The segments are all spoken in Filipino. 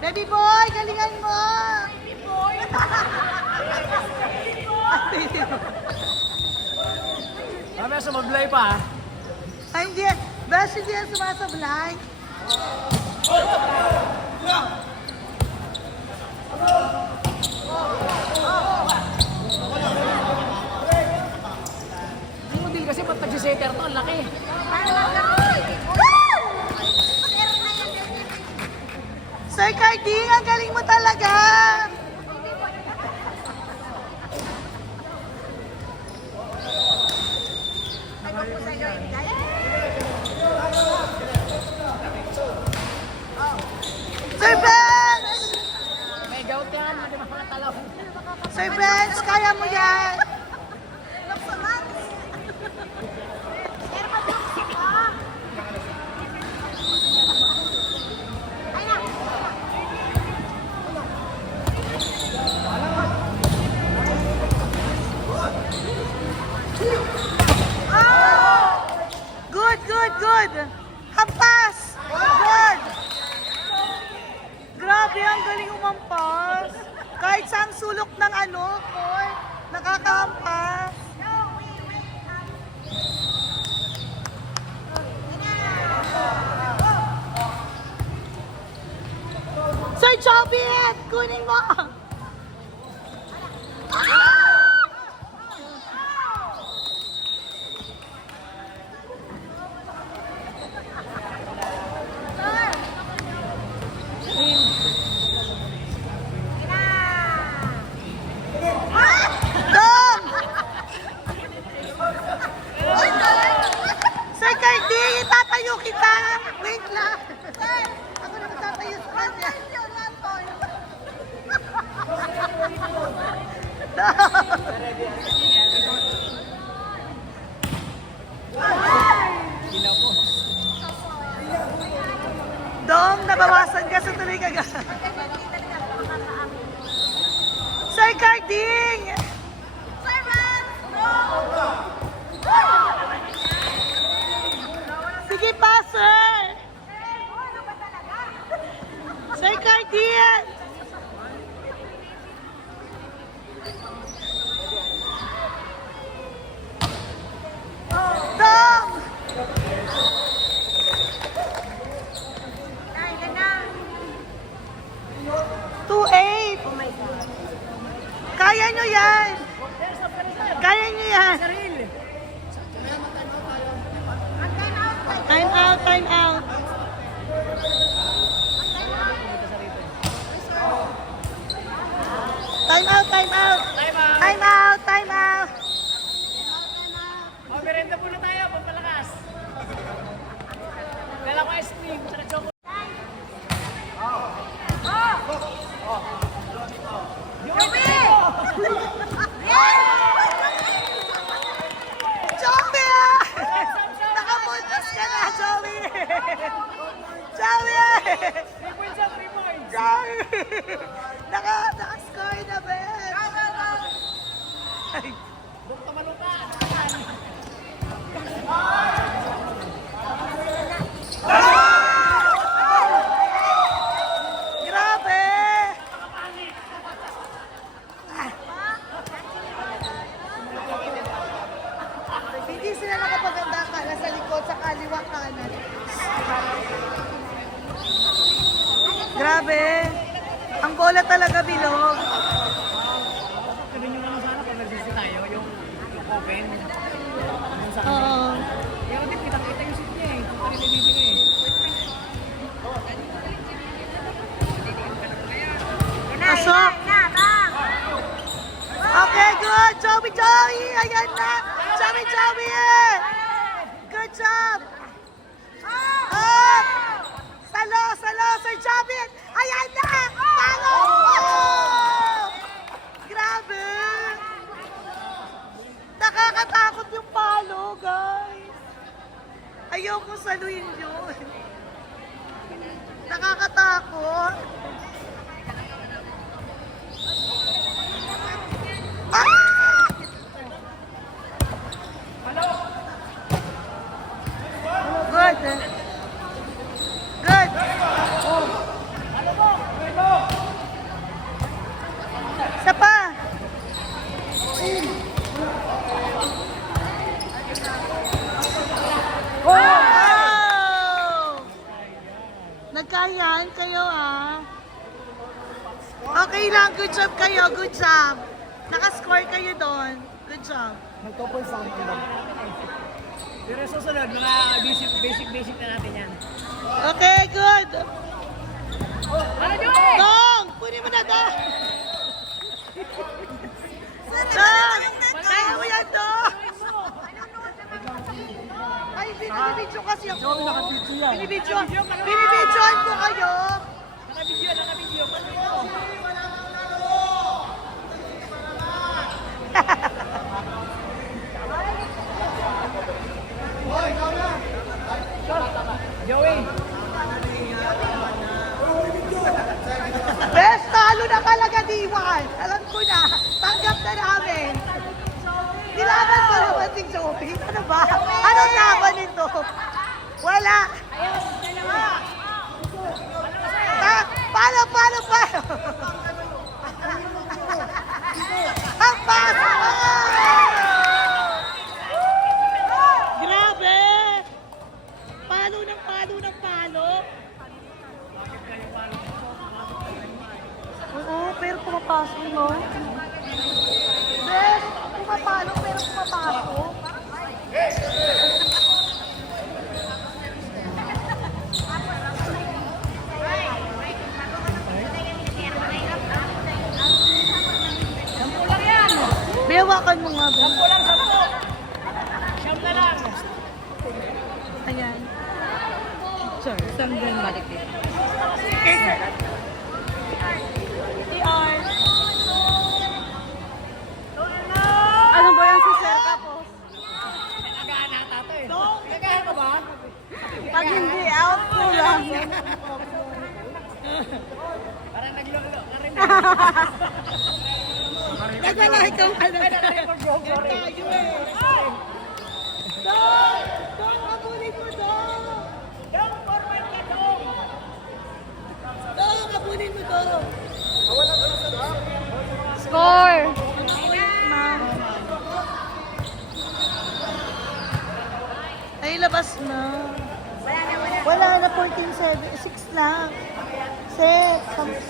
Baby boy, galingan mo! Baby boy! Mamaya sumablay pa, Ay, hindi. Best hindi yan sumasablay. Hindi mo din kasi ba't nag-setter to? Ang laki. Sir Carding, ang galing mo talaga! Sir Benz! May gout yan, hindi mga talaw. Sir Benz, kaya mo yan! Good, good, good! Hampas! Good! Grabe, ang galing umampas. Kahit saang sulok ng court, nakakahampas. Sir Chobit, kunin mo! Dong! Sir Cardi, itatayo kita! Wait lang! Sir, ako na magtatayo sa kanya. Dong, nabawasan ka sa tuloy ka. Sir Carding! Sige pa, sir! Sir Carding! Dong! Two eight. Kaya nyo yan! Kaya nyo yan! Time out, time out! Time out, time out! Time out, time out! O, merenda muna tayo, pagpalakas. Dala ko ice cream, tsaka chocolate. Joey! Nakapuntas ka na, Joey! Joey! 3 points up, 3 points. Joey! Naka-score na, Ben! Doon ka maluka. Grabe! Hindi sila nakapaganda ka sa likod sa kaliwa kanan. Grabe! Ang bola talaga bilog. Ganun yung sana pag nagsisi tayo, yung open. Yung sa Oo. kaya hindi, kita-kita yung shoot niya eh. Kung kanina bibigay eh. Pasok! Okay, good! Joey, Joey! Ayan na! Joey, Joey! Good job! Up! Salo, salo! Sir Joey! Ayan na! Palo! Oh! Grabe! Nakakatakot yung palo, guys! Ayoko saluhin yun. Nakakatakot. Ah! Good. Good. Okay lang, good job kayo, good job. Nakascore kayo doon. Good job. Nag-couple sound lang. Pero susunod, mga basic na natin yan. Okay, good. Ano Joey? Dong! Kunin mo na, Dong! Dong! Kaya mo yan, Dong! Ay, binibidyo kasi ako. Joey, nakapidyo yan. Binibidyoan ko kayo. Nakabidyo. Joey! Best, talo na talaga, D1. Alam ko na. Tanggap na namin. Nilaban mo naman si Joey. Ano ba? Anong laban nito? Wala. Paano? Ang paso! Grabe! Palo ng palo. Oo, pero pumapasok, no? Bes, pumapalo pero pumapasok. Biyawakan mo nga, Ben. 10. Siyam na lang. Ayan. Sure. Saan din balik dito? Okay, sir. ER. Ano ba yan si Sir Kapos? Nagahan na tato eh. Nagahan ka ba? Pag hindi out ko lang. Parang naglolo ka rin. Nagalahi kang ano. Dong! Dong, abulin mo, Dong! Dong, forward ka dong! Dong, abulin mo, Dong! Score! Ay, labas na. Wala na, 14-7. 6 lang. Set, 10.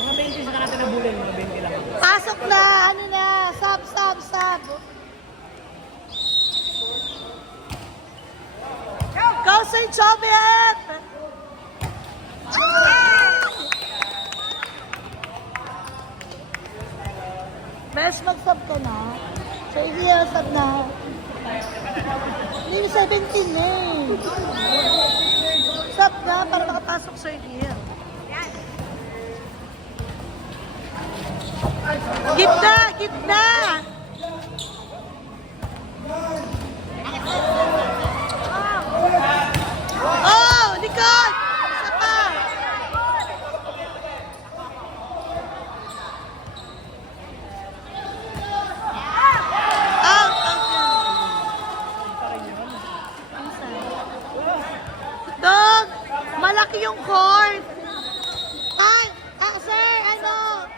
Mga 20 sa natin na bulin, mga 20 lang. Pasok na, ano na, sub. Go, Sir Jobet! Best mag-sub ka na. So, sub na. Hindi 17 na eh. Sub na para makapasok sa idea. Gitna! Oh, likod! Isa pa! Dog, malaki yung court. Sir, ano?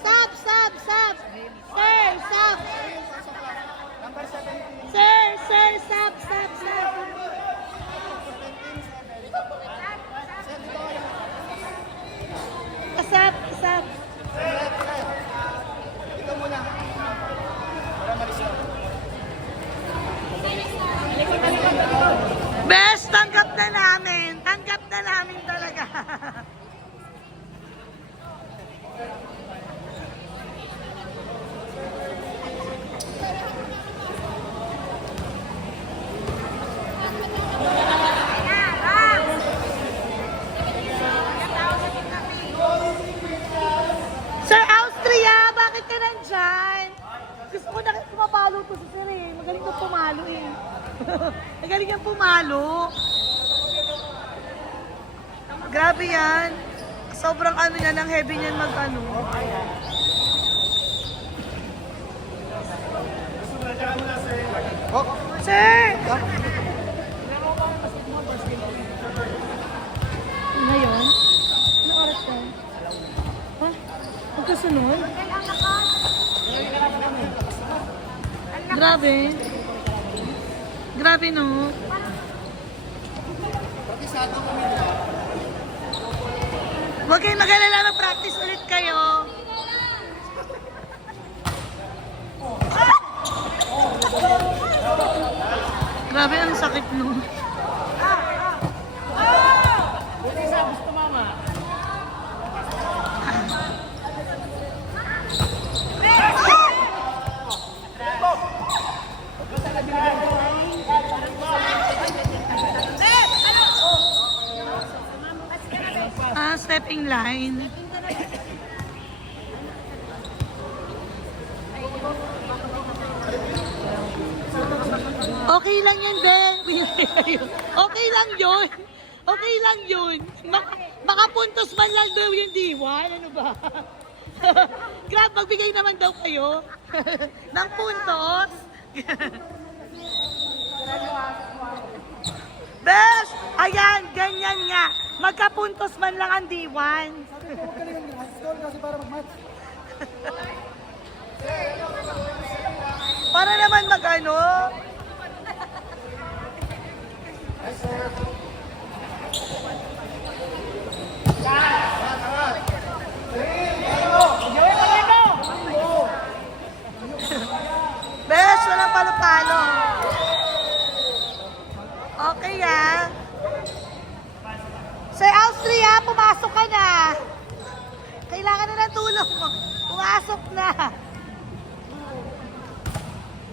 Sub. Sir, sub. Sir, sub. Sub. Best, tanggap na namin. Tanggap na namin talaga. Sir Austria, bakit ka nandyan? Gusto ko na pumapalo to sa sir eh. Magaling ka pumalo eh. Magaling kang pumalo. Grabe yan. Sobrang ano yan, ang heavy niyan mag-ano. Sir! Ngayon? Ano oras ka? Ha? Magkasunod? Grabe. Grabe no. Huwag kayong mag-alala, mag-practice ulit kayo. Grabe, ang sakit nun. Buti isa gusto mama. Stepping line. Okay lang yan, Be. Okay lang yun. Okay lang yun. Makapuntos man lang daw yung D1. Ano ba? Grab, magbigay naman daw kayo ng puntos. Besh! Ayan, ganyan nga. Magkapuntos man lang ang D1. Sabi ko, huwag ka lang yung stall kasi para mag-match. Para naman mag-ano. Besh, walang palo-palo. Okay ah. Sir Austria, pumasok ka na. Kailangan na ng tulong mo. Pumasok na.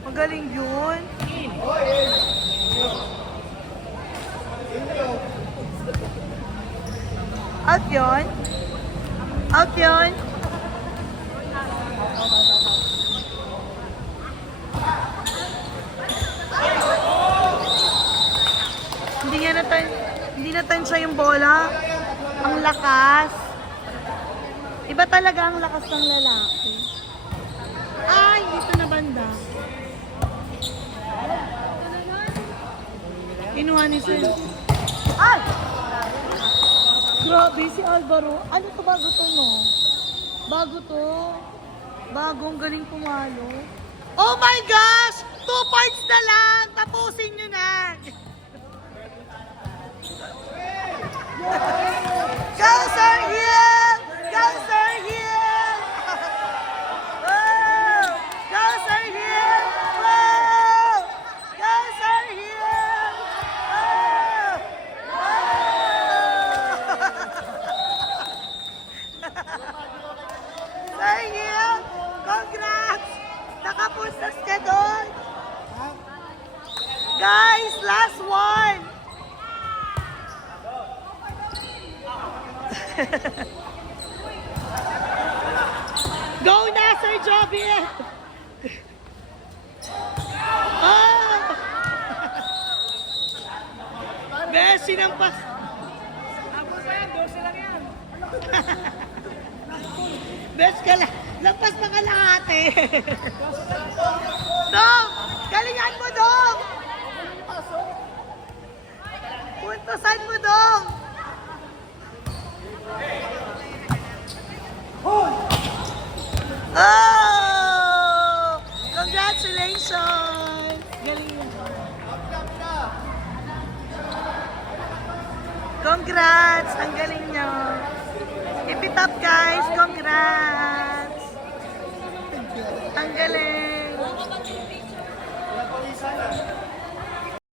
Magaling yun. Out yun. Out yun. Hindi natansya yung bola. Ang lakas. Iba talaga ang lakas ng lalaki. Ay, dito na banda. Kinuha ni Sir. Ay! Grabe si Alvaro. Ano to, bago to, no? Bago to. Bagong galing pumalo. Oh my gosh! 2 points na lang! Tapusin nyo na! Go, Sir Hill! Go, Sir Hill! Oh! Go, Sir Hill! Oh! Go, Sir Hill! Oh! Sir Hill! Congrats! Nakapustas ka doon! Guys, last one! Go na, Sir Joviel! Oh! Bes, sinampas! Tapos na yan, 12 lang yan. Bes ka lang! Lampas pa ka lahati! Dong! Galingan mo, Dong! Puntasan mo, Dong! Oh! Congratulations! Galing mo. Congrats! Ang galing.